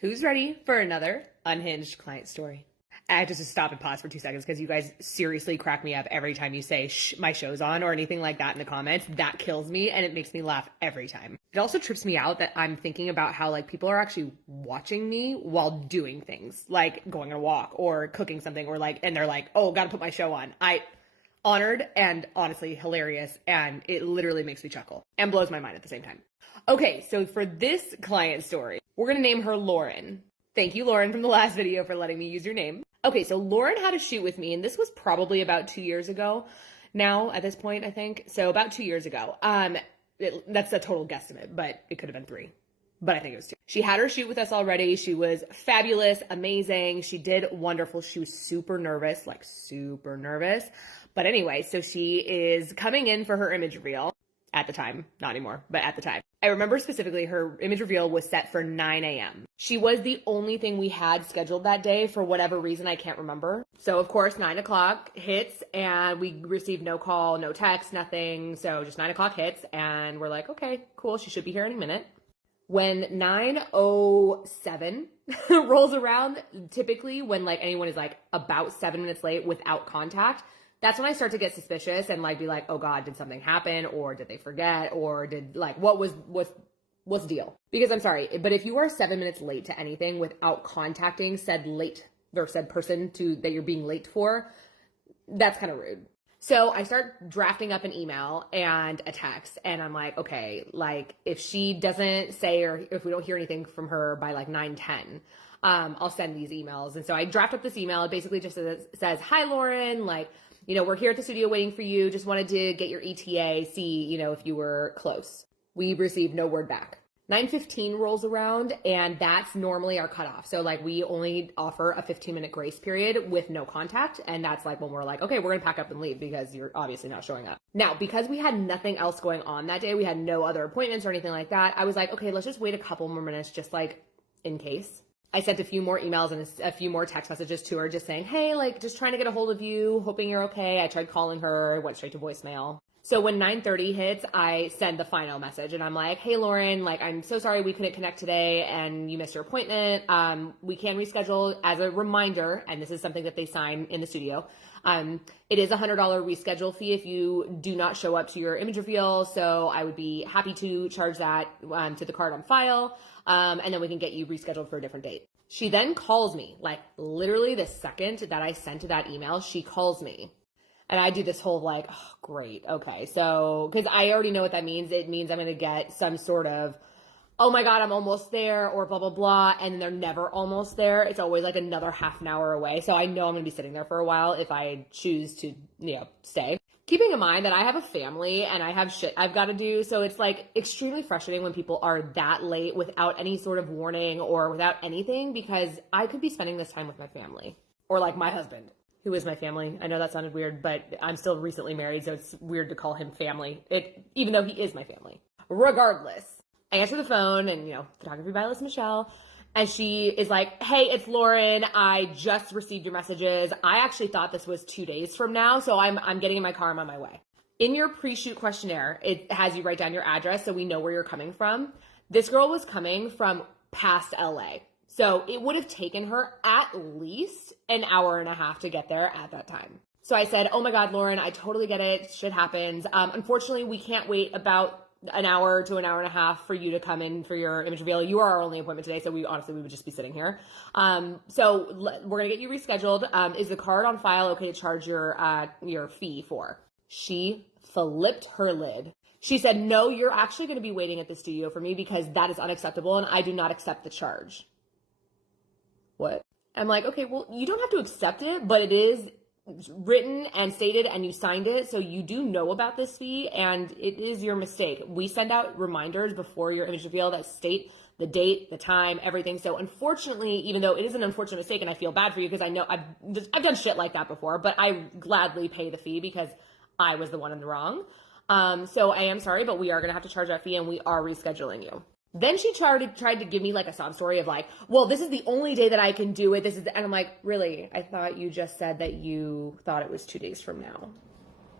Who's ready for another unhinged client story? I have to just stop and pause for 2 seconds because you guys seriously crack me up every time you say my show's on or anything like that in the comments. That kills me and it makes me laugh every time. It also trips me out that I'm thinking about how like people are actually watching me while doing things like going on a walk or cooking something or like, and they're like, oh, gotta put my show on. Honored and honestly hilarious, and it literally makes me chuckle and blows my mind at the same time. Okay, so for this client story, we're gonna name her Lauren. Thank you, Lauren, from the last video for letting me use your name. Okay, so Lauren had a shoot with me, and this was probably about 2 years ago now at this point, I think. So about 2 years ago. That's a total guesstimate, but it could have been 3. But I think it was 2. She had her shoot with us already. She was fabulous, amazing. She did wonderful. She was super nervous, like super nervous. But anyway, so she is coming in for her image reveal at the time, not anymore, but at the time. I remember specifically her image reveal was set for 9 a.m. She was the only thing we had scheduled that day for whatever reason, I can't remember. So of course, 9 o'clock hits and we received no call, no text, nothing. So just 9 o'clock hits and we're like, okay, cool. She should be here in a minute. When 9:07 rolls around, typically when like anyone is like about 7 minutes late without contact, that's when I start to get suspicious and like be like, oh God, did something happen? Or did they forget? Or did like, what's the deal? Because I'm sorry, but if you are 7 minutes late to anything without contacting said late or said person that you're being late for, that's kind of rude. So I start drafting up an email and a text and I'm like, okay, like if she doesn't say, or if we don't hear anything from her by like 9:10, I'll send these emails. And so I draft up this email. It basically just says, hi, Lauren, like, you know, we're here at the studio waiting for you. Just wanted to get your ETA, see, you know, if you were close. We received no word back. 9:15 rolls around and that's normally our cutoff. So like we only offer a 15-minute grace period with no contact. And that's like when we're like, okay, we're gonna pack up and leave because you're obviously not showing up. Now, because we had nothing else going on that day, we had no other appointments or anything like that. I was like, okay, let's just wait a couple more minutes just like in case. I sent a few more emails and a few more text messages to her just saying, hey, like just trying to get a hold of you, hoping you're okay. I tried calling her, went straight to voicemail. So when 9:30 hits, I send the final message and I'm like, hey, Lauren, like, I'm so sorry we couldn't connect today and you missed your appointment. We can reschedule as a reminder. And this is something that they sign in the studio. It is a $100 reschedule fee if you do not show up to your image reveal. So I would be happy to charge that to the card on file. And then we can get you rescheduled for a different date. She then calls me, like literally the second that I sent that email, she calls me. And I do this whole like, oh, great. Okay. So, cause I already know what that means. It means I'm going to get some sort of, oh my God, I'm almost there or blah, blah, blah. And they're never almost there. It's always like another half an hour away. So I know I'm going to be sitting there for a while if I choose to, stay. Keeping in mind that I have a family and I have shit I've got to do. So it's like extremely frustrating when people are that late without any sort of warning or without anything, because I could be spending this time with my family or like my husband, who is my family. I know that sounded weird, but I'm still recently married. So it's weird to call him family, even though he is my family. Regardless, I answer the phone and, photography by Alyssa Michelle. And she is like, hey, it's Lauren. I just received your messages. I actually thought this was 2 days from now. So I'm getting in my car. I'm on my way. In your pre-shoot questionnaire, it has you write down your address so we know where you're coming from. This girl was coming from past LA. So it would have taken her at least an hour and a half to get there at that time. So I said, oh my God, Lauren, I totally get it. Shit happens. Unfortunately, we can't wait about an hour to an hour and a half for you to come in for your image reveal. You are our only appointment today, so we would just be sitting here. So we're gonna get you rescheduled. Is the card on file okay to charge your fee for? She flipped her lid. She said, no, you're actually gonna be waiting at the studio for me because that is unacceptable and I do not accept the charge. What? I'm like, okay, well, you don't have to accept it, but it is written and stated and you signed it, so you do know about this fee and it is your mistake. We send out reminders before your image reveal that state the date, the time, everything. So unfortunately, even though it is an unfortunate mistake and I feel bad for you because I know I've done shit like that before, but I gladly pay the fee because I was the one in the wrong. So I am sorry, but we are going to have to charge that fee and we are rescheduling you. Then she tried to give me like a sob story of like, well, this is the only day that I can do it. And I'm like, really? I thought you just said that you thought it was 2 days from now.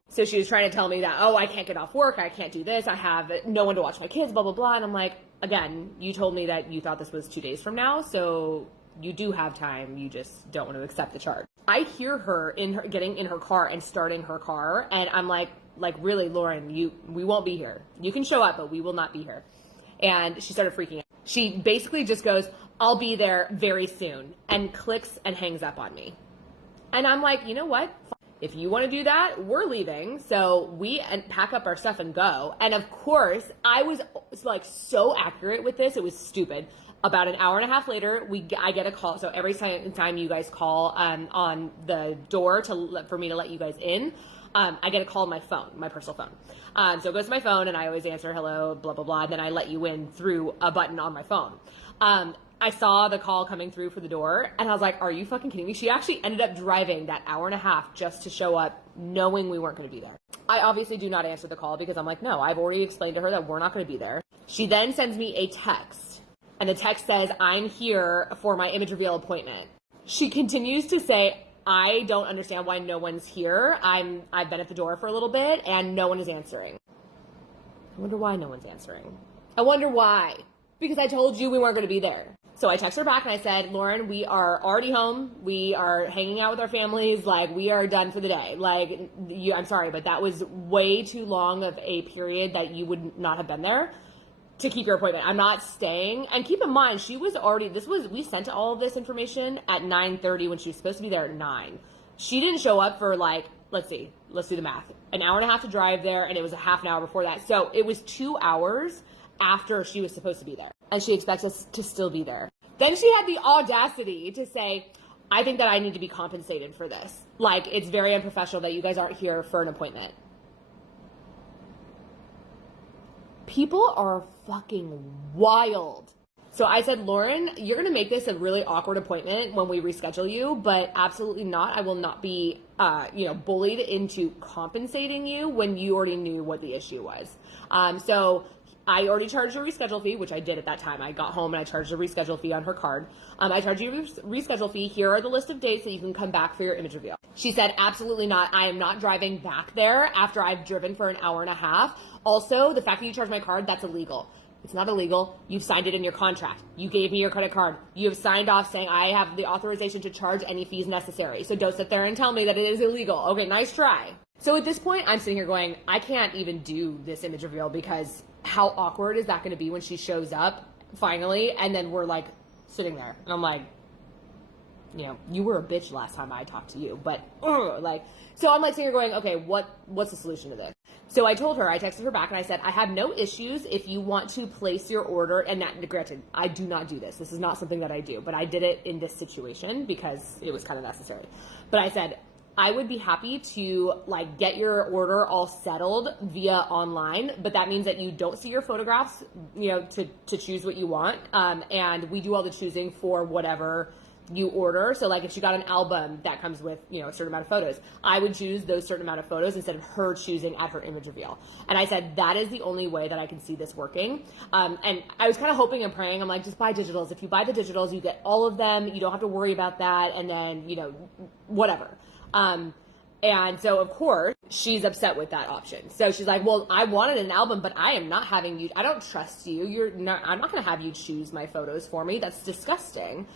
So she was trying to tell me that, oh, I can't get off work. I can't do this. I have no one to watch my kids, blah, blah, blah. And I'm like, again, you told me that you thought this was 2 days from now, so you do have time. You just don't want to accept the charge. I hear her getting in her car and starting her car, and I'm like really, Lauren, we won't be here. You can show up, but we will not be here. And she started freaking out. She basically just goes, I'll be there very soon, and clicks and hangs up on me. And I'm like, you know what? If you want to do that, we're leaving. So we pack up our stuff and go. And of course, I was like so accurate with this. It was stupid. About an hour and a half later, I get a call. So every time you guys call on the door for me to let you guys in, I get a call on my phone, my personal phone. So it goes to my phone, and I always answer, hello, blah, blah, blah. And then I let you in through a button on my phone. I saw the call coming through for the door, and I was like, are you fucking kidding me? She actually ended up driving that hour and a half just to show up, knowing we weren't going to be there. I obviously do not answer the call because I'm like, no, I've already explained to her that we're not going to be there. She then sends me a text, and the text says, I'm here for my image reveal appointment. She continues to say, I don't understand why no one's here. I've been at the door for a little bit, and no one is answering. I wonder why no one's answering. I wonder why. Because I told you we weren't going to be there. So I texted her back and I said, Lauren, we are already home. We are hanging out with our families. Like, we are done for the day. Like, I'm sorry, but that was way too long of a period that you would not have been there to keep your appointment. I'm not staying. And keep in mind, we sent all of this information at 9:30 when she was supposed to be there at 9. She didn't show up for let's do the math. An hour and a half to drive there, and it was a half an hour before that. So it was 2 hours after she was supposed to be there. And she expects us to still be there. Then she had the audacity to say, I think that I need to be compensated for this. Like, it's very unprofessional that you guys aren't here for an appointment. People are fucking wild. So I said, Lauren, you're going to make this a really awkward appointment when we reschedule you, but absolutely not. I will not be, bullied into compensating you when you already knew what the issue was. So I already charged a reschedule fee, which I did at that time. I got home and I charged a reschedule fee on her card. I charged you a reschedule fee. Here are the list of dates that you can come back for your image reveal. She said, absolutely not. I am not driving back there after I've driven for an hour and a half. Also, the fact that you charged my card, that's illegal. It's not illegal. You've signed it in your contract. You gave me your credit card. You have signed off saying I have the authorization to charge any fees necessary. So don't sit there and tell me that it is illegal. Okay, nice try. So at this point, I'm sitting here going, I can't even do this image reveal because how awkward is that going to be when she shows up finally, and then we're like sitting there, and I'm like, you were a bitch last time I talked to you, but so I'm like sitting here going, okay, what's the solution to this? So I told her, I texted her back and I said, I have no issues if you want to place your order, and that, granted, I do not do this. This is not something that I do, but I did it in this situation because it was kind of necessary. But I said, I would be happy to get your order all settled via online, but that means that you don't see your photographs, to choose what you want. And we do all the choosing for whatever you order. So if she got an album that comes with, a certain amount of photos, I would choose those certain amount of photos instead of her choosing at her image reveal. And I said, that is the only way that I can see this working. And I was kind of hoping and praying. I'm like, just buy digitals. If you buy the digitals, you get all of them. You don't have to worry about that. And then, whatever. And so of course she's upset with that option. So she's like, well, I wanted an album, but I am not having you, I don't trust you. I'm not going to have you choose my photos for me. That's disgusting.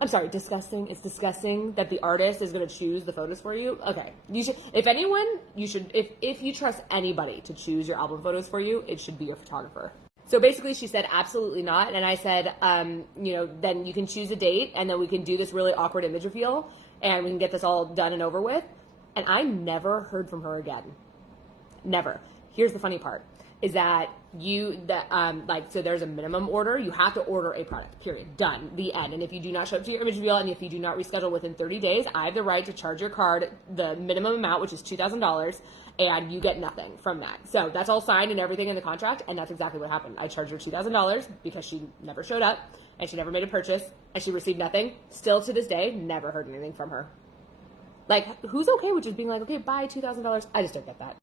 I'm sorry, disgusting. It's disgusting that the artist is going to choose the photos for you. Okay. You should, if you trust anybody to choose your album photos for you, it should be your photographer. So basically she said, absolutely not. And I said, then you can choose a date and then we can do this really awkward image reveal and we can get this all done and over with. And I never heard from her again. Never. Here's the funny part is that so there's a minimum order. You have to order a product, period. Done. The end. And if you do not show up to your image reveal and if you do not reschedule within 30 days, I have the right to charge your card the minimum amount, which is $2,000, and you get nothing from that. So that's all signed and everything in the contract, and that's exactly what happened. I charged her $2,000 because she never showed up, and she never made a purchase, and she received nothing. Still to this day, never heard anything from her. Who's okay with just being like, okay, buy $2,000? I just don't get that.